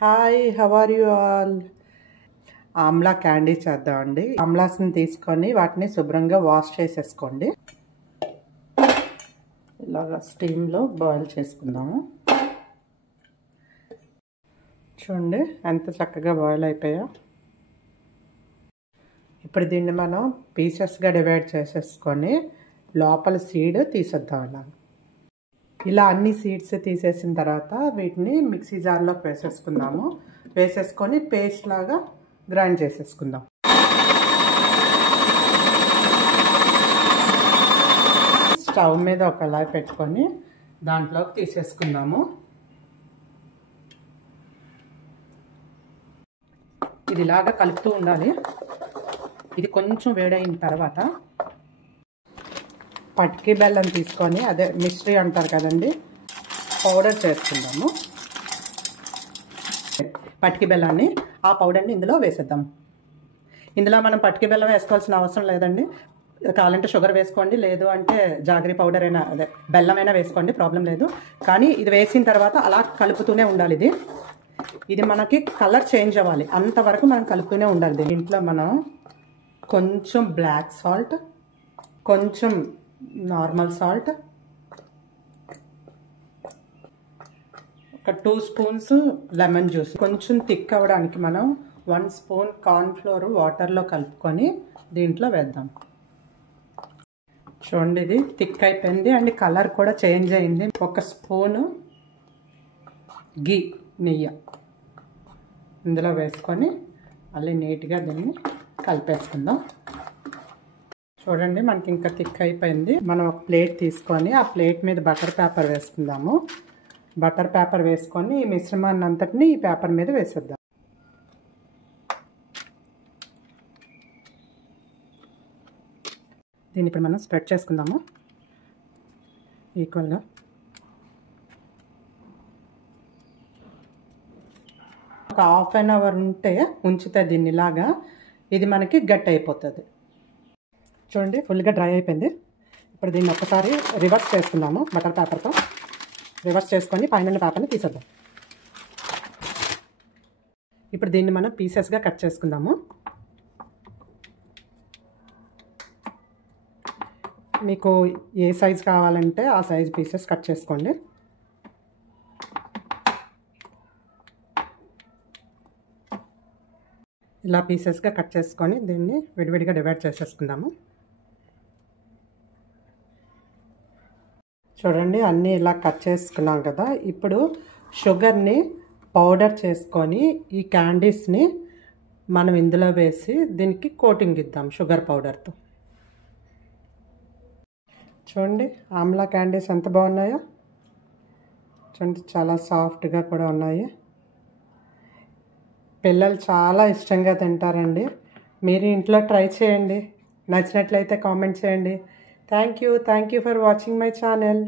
Hi, how are you all? Amla candy చేద్దామండి. ఆమ్లాస్ని తీసుకొని వాటిని శుభ్రంగా వాష్ చేసేసుకోండి. ఇలాగ స్టీమ్లో బాయిల్ చేసుకుందాము. చూడండి ఎంత చక్కగా బాయిల్ అయిపోయా. ఇప్పుడు దీన్ని మనం పీసెస్గా డివైడ్ చేసేసుకొని లోపల సీడ్ తీసేద్దాం. ఇలా అన్ని సీడ్స్ తీసేసిన తర్వాత వీటిని మిక్సీ జార్లోకి వేసేసుకుందాము. వేసేసుకొని పేస్ట్ లాగా గ్రైండ్ చేసేసుకుందాం. స్టవ్ మీద ఒక కళాయి పెట్టుకొని దాంట్లోకి తీసేసుకుందాము. ఇది ఇలాగా కలుపుతూ ఉండాలి. ఇది కొంచెం వేడైన తర్వాత పటికి బెల్లం తీసుకొని, అదే మిశ్రీ అంటారు కదండి, పౌడర్ చేసుకుందాము. పటికి బెల్లాన్ని, ఆ పౌడర్ని ఇందులో వేసేద్దాం. ఇందులో మనం పటికి బెల్లం వేసుకోవాల్సిన అవసరం లేదండి. కావాలంటే షుగర్ వేసుకోండి, లేదు అంటే జాగరీ పౌడర్ అయినా, అదే బెల్లం అయినా వేసుకోండి, ప్రాబ్లం లేదు. కానీ ఇది వేసిన తర్వాత అలా కలుపుతూనే ఉండాలి. ఇది మనకి కలర్ చేంజ్ అవ్వాలి, అంతవరకు మనం కలుపుతూనే ఉండాలి. దీంట్లో మనం కొంచెం బ్లాక్ సాల్ట్, కొంచెం నార్మల్ సాల్ట్, ఒక 2 స్పూన్స్ లెమన్ జ్యూస్, కొంచెం థిక్ అవ్వడానికి మనం 1 స్పూన్ కార్న్ ఫ్లోర్ వాటర్లో కలుపుకొని దీంట్లో వేద్దాం. చూడండి, ఇది థిక్ అయిపోయింది అండ్ కలర్ కూడా చేంజ్ అయింది. 1 స్పూను నెయ్యి ఇందులో వేసుకొని మళ్ళీ నీట్గా దీన్ని కలిపేసుకుందాం. చూడండి, మనకి ఇంకా థిక్ అయిపోయింది. మనం ఒక ప్లేట్ తీసుకొని ఆ ప్లేట్ మీద బటర్ పేపర్ వేసుకుందాము. బటర్ పేపర్ వేసుకొని ఈ మిశ్రమాన్ని అంతటిని ఈ పేపర్ మీద వేసేద్దాం. దీన్ని ఇప్పుడు మనం స్ప్రెడ్ చేసుకుందాము ఈక్వల్గా. ఒక హాఫ్ అన్ అవర్ ఉంచితే దీన్ని ఇలాగా ఇది మనకి గట్టి అయిపోతుంది. చూడండి, ఫుల్గా డ్రై అయిపోయింది. ఇప్పుడు దీన్ని ఒక్కసారి రివర్స్ చేసుకుందాము. బటర్ పేపర్తో రివర్స్ చేసుకొని పైన పేపర్ని తీసేద్దాం. ఇప్పుడు దీన్ని మనం పీసెస్గా కట్ చేసుకుందాము. మీకు ఏ సైజ్ కావాలంటే ఆ సైజ్ పీసెస్ కట్ చేసుకోండి. ఇలా పీసెస్గా కట్ చేసుకొని దీన్ని విడివిడిగా డివైడ్ చేసేసుకుందాము. చూడండి, అన్నీ ఇలా కట్ చేసుకున్నాం కదా. ఇప్పుడు షుగర్ని పౌడర్ చేసుకొని ఈ క్యాండీస్ని మనం ఇందులో వేసి దీనికి కోటింగ్ ఇద్దాం షుగర్ పౌడర్తో. చూడండి, ఆమ్లా క్యాండీస్ ఎంత బాగున్నాయో. చూడండి, చాలా సాఫ్ట్గా కూడా ఉన్నాయి. పిల్లలు చాలా ఇష్టంగా తింటారండి. మీరు ఇంట్లో ట్రై చేయండి. నచ్చినట్లయితే కామెంట్ చేయండి. Thank you for watching my channel.